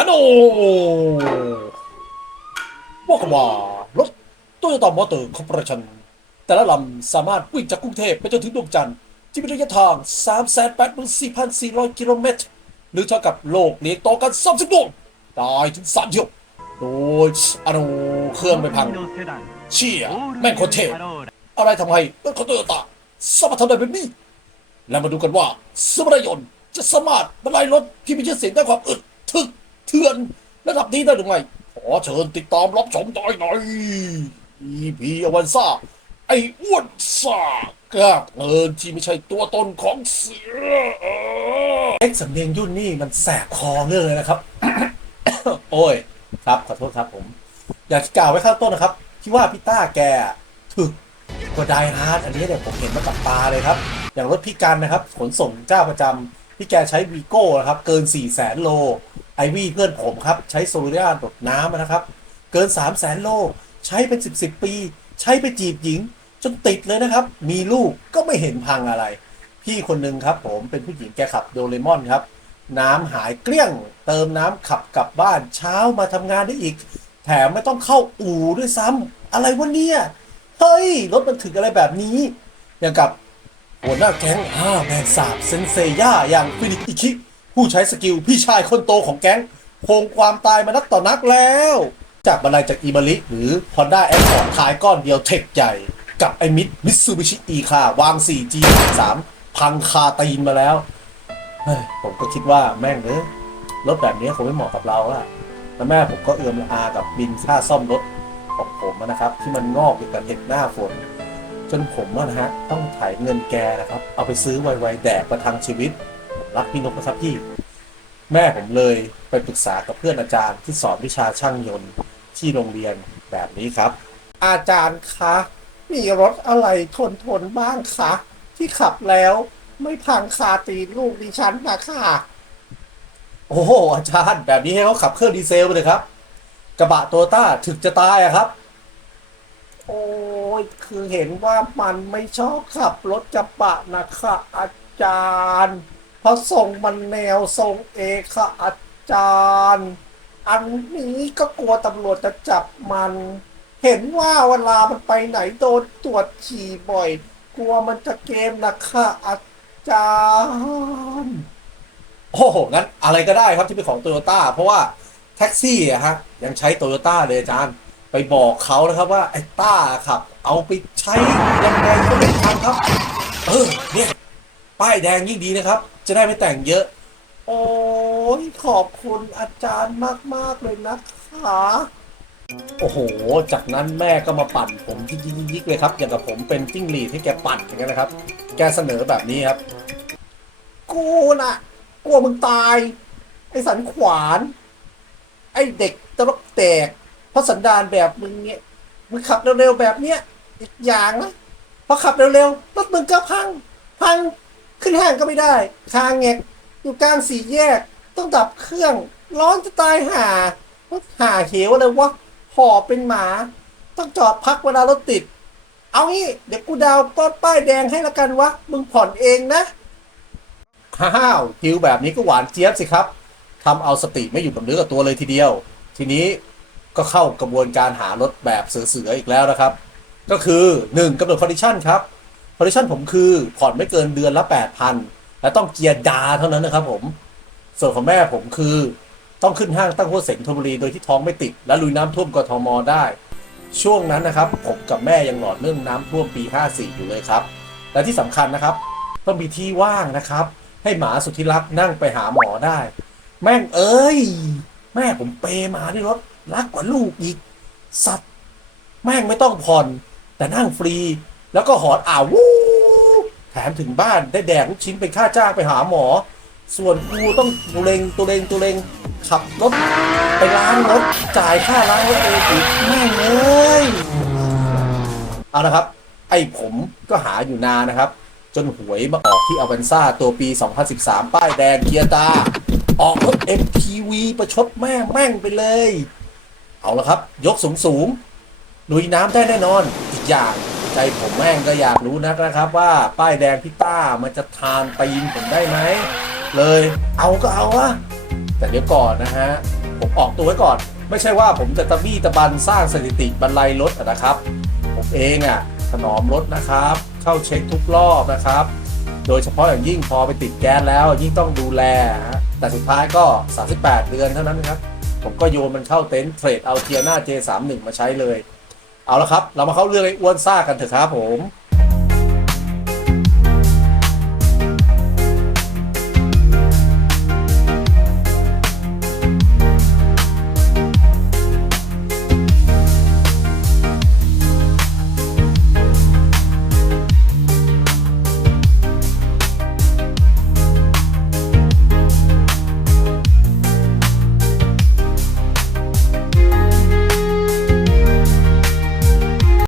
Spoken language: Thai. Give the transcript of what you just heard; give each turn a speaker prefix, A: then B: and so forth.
A: อันโนบอกกันว่ารถโตโยต้ามอเตอร์คอร์ปอเรชั่นแต่ละลำสามารถวิ่งจากกรุงเทพไปจนถึงดวงจันทร์ที่มีระยะทาง 384,400 กิโลเมตร หรือเท่ากับโลกเลี้ต่อกัน30ดวงตายถึง3เที่ยวโดยอันโนเครื่องไม่พัง เชี่ย แม่งโคตรเท่อะไรทำให้รถของโตโยต้าสามารถทำได้แบบนี้ แล้วมาดูกันว่าสมรยนจะสามารถบรรลัยรถที่มีชื่อเสียงได้ความอึดทึก เถื่อนระดับนี้ได้หรือไม่ขอเชิญติดตามรับชมได้ใน EP อวันซ่าไอ้อ้วนซ่ากล้าเงินที่ไม่ใช่ตัวตนของเสือเอ็กซ์สำเนียงยุ่นนี่มันแสบคอเรื่องเลยนะครับ โอ้ยครับขอโทษครับผม อยากกล่าวไว้ข้างต้นนะครับที่ว่าพี่ต้าแกถึกกว่าไดฮาร์ดอันนี้เนี่ยผมเห็นมากับตาเลยครับ อย่างรถพี่กันนะครับ ขนส่งเจ้าประจำ พี่แกใช้วีโก้นะครับ เกิน 4 0 0แสนโล ไอวี่เพื่อนผมครับ ใช้โซลูริอาดดน้ำนะครับ เกิน 3 0 0แสนโล ใช้เป็น 10 10ปี ใช้ไปจีบหญิง จนติดเลยนะครับ มีลูกก็ไม่เห็นพังอะไร พี่คนหนึ่งครับผมเป็นผู้หญิงแกขับโดเรมอนครับ น้ำหายเกลี้ยง เติมน้ำขับกลับบ้านเช้ามาทำงานได้อีก แถมไม่ต้องเข้าอู่ด้วยซ้ำอะไรวะเนี่ยเฮ้ยรถมันถึงอะไรแบบนี้อย่างกับ หัวหน้าแก๊งห้าแมงสาบเซนเซย่าอย่างฟินิกอิคิผู้ใช้สกิลพี่ชายคนโตของแก๊งโคงความตายมานักต่อนักแล้ว จากบันไดจากอีมาริหรือ Honda a c c o r d ขายก้อนเดียวเทคใหญ่ กับไอมิดมิตซูบิชิอีคาวาง 4G 3พังคาตีนมาแล้วเฮ้ยผมก็คิดว่าแม่งเออรถแบบนี้คงไม่เหมาะกับเราอะแล้วแม่ผมก็เอือมละอากับบินค่าซ่อมรถของผมนะครับ ที่มันงอกอยู่กับเห็ดหน้าฝน จนผมอะนะฮะต้องถ่ายเงินแกนะครับ เอาไปซื้อไวๆแดกประทังชีวิตผมรักพี่นกนะครับพี่ แม่ผมเลยไปปรึกษากับเพื่อนอาจารย์ที่สอนวิชาช่างยนต์ที่โรงเรียนแบบนี้ครับ อาจารย์คะ มีรถอะไรทนทนๆบ้างคะ ที่ขับแล้วไม่พังคาตีนลูกดิฉันนะค่ะโอ้โหอาจารย์แบบนี้ให้เขาขับเครื่องดีเซลไปเลยครับ กระบะโตต้าถึกจะตายอะครับ โอ้ ยคือเห็นว่ามันไม่ชอบขับรถกระบะนะคะอาจารย์ เพราะทรงมันแนวทรงเอค่ะอาจารย์ อันนี้ก็กลัวตำรวจจะจับมัน เห็นว่าเวลามันไปไหนโดนตรวจฉี่บ่อย กลัวมันจะเกมนะคะอาจารย์โอ้โหงั้นอะไรก็ได้ครับที่เป็นของโตโยต้าเพราะว่าแท็กซี่อะฮะยังใช้โตโยต้าเลยอาจารย์ ไปบอกเขานะครับว่าไอ้ต้าครับ เอาไปใช้ยังไงก็ไม่ทันครับ เออเนี่ยป้ายแดงยิ่งดีนะครับ จะได้ไม่แต่งเยอะ โอ้ยขอบคุณอาจารย์มาก ๆ เลยนะคะโอ้โห จากนั้นแม่ก็มาปั่นผมยิกยิกๆเลยครับ อย่างกับผมเป็นจิ้งหรีดให้แกปั่นอย่างนั้นนะครับ แกเสนอแบบนี้ครับ กูน่ะกลัวมึงตาย ไอ้สันขวาน ไอ้เด็กตลกแตก เพราะสันดานแบบมึงเนี่ยมึงขับเร็วๆแบบเนี้ยอย่างนะพอขับเร็วๆรถมึงก็พัง พังขึ้นห้างก็ไม่ได้ ทางแงกอยู่กลางสี่แยก ต้องดับเครื่อง ร้อนจะตายห่าห่าเหวอะไรวะห่อเป็นหมา ต้องจอดพักเวลารถติด เอางี้ เดี๋ยวกูดาวป้อนป้ายแดงให้ละกันวะ มึงผ่อนเองนะห้าวฮิวแบบนี้ก็หวานเจี๊ยบสิครับทำเอาสติไม่อยู่กับเนื้อกับตัวเลยทีเดียว ทีนี้ ก็เข้ากระบวนการหารถแบบเสือๆอีกแล้วนะครับ ก็คือ 1กำหนดคอนดิชันครับคอนดิชันผมคือผ่อนไม่เกินเดือนละ 8,000 และต้องเกียร์ดาเท่านั้นนะครับผม ส่วนของแม่ผมคือต้องขึ้นห้างตั้งหัวเสงธนบุรีโดยที่ท้องไม่ติด และลุยน้ำท่วมกทมได้ ช่วงนั้นนะครับ ผมกับแม่ยังหลอดเรื่องน้ำท่วมปี 54 อยู่เลยครับ และที่สำคัญนะครับ ต้องมีที่ว่างนะครับ ให้หมาสุดที่รักนั่งไปหาหมอได้ แม่งเอ้ย แม่ผมเปย์หมาที่รถ รักกว่าลูกอีก สัตว์ แม่งไม่ต้องผ่อน แต่นั่งฟรี แล้วก็หอนอ่าววูแถมถึงบ้านได้แดกลูกชิ้นเป็นค่าจ้างไปหาหมอ ส่วนกูต้องตัวเลงตัวเลงตัวเลงขับรถไปล้างรถจ่ายค่าล้างรถเองอีกแม่งเอ้ยเอาละครับ ไอ้ผมก็หาอยู่นานนะครับ จนหวยมาออกที่อเวนซ่าตัวปี 2013 ป้ายแดงเกียร์ตา ออกรถ MPV ประชดแม่แม่งไปเลย เอาละครับ ยกสูงสูงลุยน้ำได้แน่นอน อีกอย่างใจผมแม่งก็อยากรู้นักนะครับ ว่าป้ายแดงพี่ต้ามันจะทานตีนผมได้ไหมเลยเอาก็เอาวะแต่เดี๋ยวก่อนนะฮะ ผมออกตัวไว้ก่อน ไม่ใช่ว่าผมจะตะบี้ตะบันสร้างสถิติบรรลัยรถนะครับ ผมเองอะถนอมรถนะครับ เข้าเช็คทุกรอบนะครับ โดยเฉพาะอย่างยิ่งพอไปติดแก๊สแล้วยิ่งต้องดูแล แต่สุดท้ายก็ 38 เดือนเท่านั้นครับ ผมก็โยนมันเข้าเต็นท์เทรดเอาเทียนา J31 มาใช้เลย เอาละครับ เรามาเข้าเรื่องไอ้อ้วนซ่ากันเถอะครับผม